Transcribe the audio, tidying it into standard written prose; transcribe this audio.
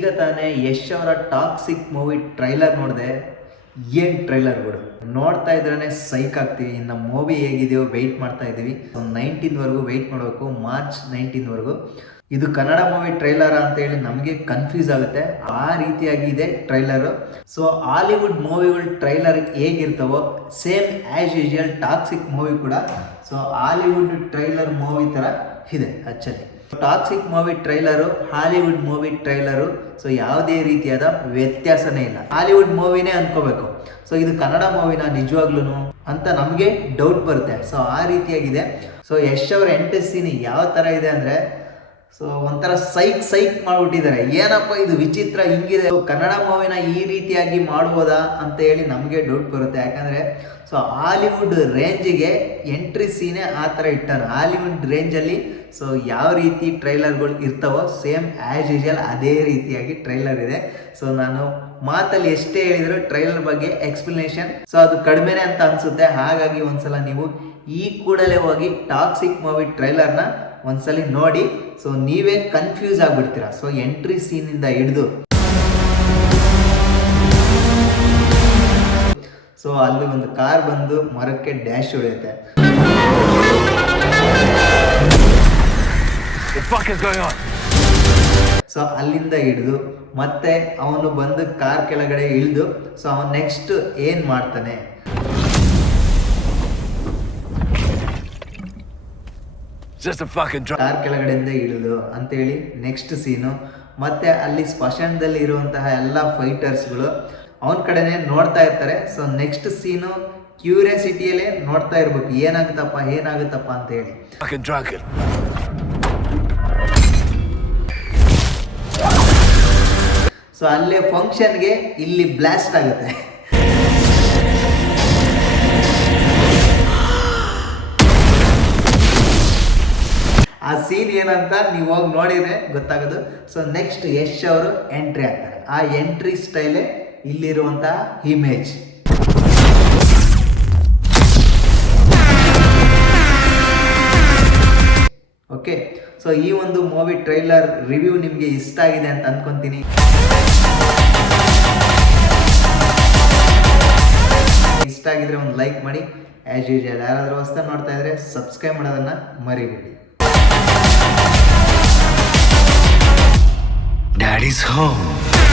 ಈಗ ತಾನೇ ಯಶ್ ಅವರ ಟಾಕ್ಸಿಕ್ ಮೂವಿ ಟ್ರೈಲರ್ ನೋಡಿದೆ. ಏನು ಟ್ರೈಲರ್ಗಳು ನೋಡ್ತಾ ಇದ್ರೇ ಸೈಕ್ ಆಗ್ತೀವಿ. ಇನ್ನು ಮೂವಿ ಹೇಗಿದೆಯೋ ವೆಯ್ಟ್ ಮಾಡ್ತಾ ಇದ್ದೀವಿ. 19ವರೆಗೂ ವೆಯ್ಟ್ ಮಾಡಬೇಕು, ಮಾರ್ಚ್ 19ವರೆಗೂ. ಇದು ಕನ್ನಡ ಮೂವಿ ಟ್ರೈಲರ್ ಅಂತೇಳಿ ನಮಗೆ ಕನ್ಫ್ಯೂಸ್ ಆಗುತ್ತೆ, ಆ ರೀತಿಯಾಗಿ ಇದೆ ಟ್ರೈಲರು. ಸೊ ಹಾಲಿವುಡ್ ಮೂವಿಗಳ ಟ್ರೈಲರ್ ಹೇಗಿರ್ತವೋ same as usual Toxic movie ಕೂಡ ಸೊ ಹಾಲಿವುಡ್ ಟ್ರೈಲರ್ ಮೂವಿ ಥರ ಇದೆ. Actually Toxic movie trailer Hollywood movie trailer so ಯಾವುದೇ ರೀತಿಯಾದ ವ್ಯತ್ಯಾಸನೇ ಇಲ್ಲ. ಹಾಲಿವುಡ್ ಮೂವಿನೇ ಅನ್ಕೋಬೇಕು. ಸೊ ಇದು ಕನ್ನಡ ಮೂವಿನ ನಿಜವಾಗ್ಲೂ ಅಂತ ನಮಗೆ ಡೌಟ್ ಬರುತ್ತೆ. ಸೊ ಆ ರೀತಿಯಾಗಿದೆ. ಸೊ ಯಶ್ ಅವರ ಎಂಟ್ರಿ ಸೀನ್ ಯಾವ ಥರ ಇದೆ ಅಂದರೆ ಸೊ ಒಂಥರ ಸೈಕ್ ಮಾಡಿಬಿಟ್ಟಿದ್ದಾರೆ. ಏನಪ್ಪ ಇದು ವಿಚಿತ್ರ ಹಿಂಗಿದೆ, ಕನ್ನಡ ಮೂವಿನ ಈ ರೀತಿಯಾಗಿ ಮಾಡ್ಬೋದಾ ಅಂತ ಹೇಳಿ ನಮಗೆ ಡೌಟ್ ಬರುತ್ತೆ. ಯಾಕಂದರೆ ಸೊ ಹಾಲಿವುಡ್ ರೇಂಜಿಗೆ ಎಂಟ್ರಿ ಸೀನೇ ಆ ಥರ ಇಟ್ಟಾನೆ. ಹಾಲಿವುಡ್ ರೇಂಜಲ್ಲಿ ಸೊ ಯಾವ ರೀತಿ ಟ್ರೈಲರ್ಗಳು ಇರ್ತಾವೋ ಸೇಮ್ ಆ್ಯಸ್ ಯೂಶುವಲ್ ಅದೇ ರೀತಿಯಾಗಿ ಟ್ರೈಲರ್ ಇದೆ. ಸೊ ನಾನು ಮಾತಲ್ಲಿ ಎಷ್ಟೇ ಹೇಳಿದ್ರು ಟ್ರೈಲರ್ ಬಗ್ಗೆ ಎಕ್ಸ್ಪ್ಲನೇಷನ್ ಸೊ ಅದು ಕಡಿಮೆನೇ ಅಂತ ಅನಿಸುತ್ತೆ. ಹಾಗಾಗಿ ಒಂದ್ಸಲ ನೀವು ಈ ಕೂಡಲೇ ಹೋಗಿ ಟಾಕ್ಸಿಕ್ ಮೂವಿ ಟ್ರೈಲರ್ನ ಒಂದ್ಸಲಿ ನೋಡಿ. ಸೊ ನೀವೇ ಕನ್ಫ್ಯೂಸ್ ಆಗಿಬಿಡ್ತೀರಾ. ಸೊ ಎಂಟ್ರಿ ಸೀನಿಂದ ಹಿಡಿದು ಸೊ ಅಲ್ಲಿ ಒಂದು ಕಾರ್ ಬಂದು ಮರಕ್ಕೆ ಡ್ಯಾಶ್ ಹೊಡೆಯುತ್ತೆ. ಸೊ ಅಲ್ಲಿಂದ ಹಿಡಿದು ಮತ್ತೆ ಅವನು ಬಂದು ಕಾರ್ ಕೆಳಗಡೆ ಇಳಿದು ಸೊ ಅವನು ನೆಕ್ಸ್ಟ್ ಏನು ಮಾಡ್ತಾನೆ, ಕಾರ್ ಕೆಳಗಡೆಯಿಂದ ಇಳಿದು ಅಂತೇಳಿ ನೆಕ್ಸ್ಟ್ ಸೀನು. ಮತ್ತೆ ಅಲ್ಲಿ ಸ್ಮಶಾನದಲ್ಲಿ ಇರುವಂತಹ ಎಲ್ಲ ಫೈಟರ್ಸ್ಗಳು ಅವನ ಕಡೆನೇ ನೋಡ್ತಾ ಇರ್ತಾರೆ. ಸೊ ನೆಕ್ಸ್ಟ್ ಸೀನು ಕ್ಯೂರಿಯಾಸಿಟಿಯಲ್ಲೇ ನೋಡ್ತಾ ಇರ್ಬೇಕು ಏನಾಗುತ್ತಪ್ಪ ಅಂತ ಹೇಳಿ. ಸೊ ಅಲ್ಲೇ ಫಂಕ್ಷನ್ಗೆ ಇಲ್ಲಿ ಬ್ಲಾಸ್ಟ್ ಆಗುತ್ತೆ. ಆ ಸೀನ್ ಏನಂತ ನೀವು ಹೋಗಿ ನೋಡಿದ್ರೆ ಗೊತ್ತಾಗೋದು. ಸೊ ನೆಕ್ಸ್ಟ್ ಯಶ್ ಅವರು ಎಂಟ್ರಿ ಆಗ್ತಾರೆ. ಆ ಎಂಟ್ರಿ ಸ್ಟೈಲೇ ಇಲ್ಲಿರುವಂತಹ ಇಮೇಜ್. ಓಕೆ, ಸೊ ಈ ಒಂದು ಮೂವಿ ಟ್ರೈಲರ್ ರಿವ್ಯೂ ನಿಮಗೆ ಇಷ್ಟ ಆಗಿದೆ ಅಂತ ಅನ್ಕೊಂತೀನಿ. ಇಷ್ಟ ಆಗಿದ್ರೆ ಒಂದು ಲೈಕ್ ಮಾಡಿ. ಆ್ಯಸ್ ಯೂಶುವಲ್ ಯಾರಾದರೂ ಹೊಸ್ದಾಗಿ ನೋಡ್ತಾ ಇದ್ರೆ ಸಬ್ಸ್ಕ್ರೈಬ್ ಮಾಡೋದನ್ನು ಮರಿಬೇಡಿ. Daddy's home.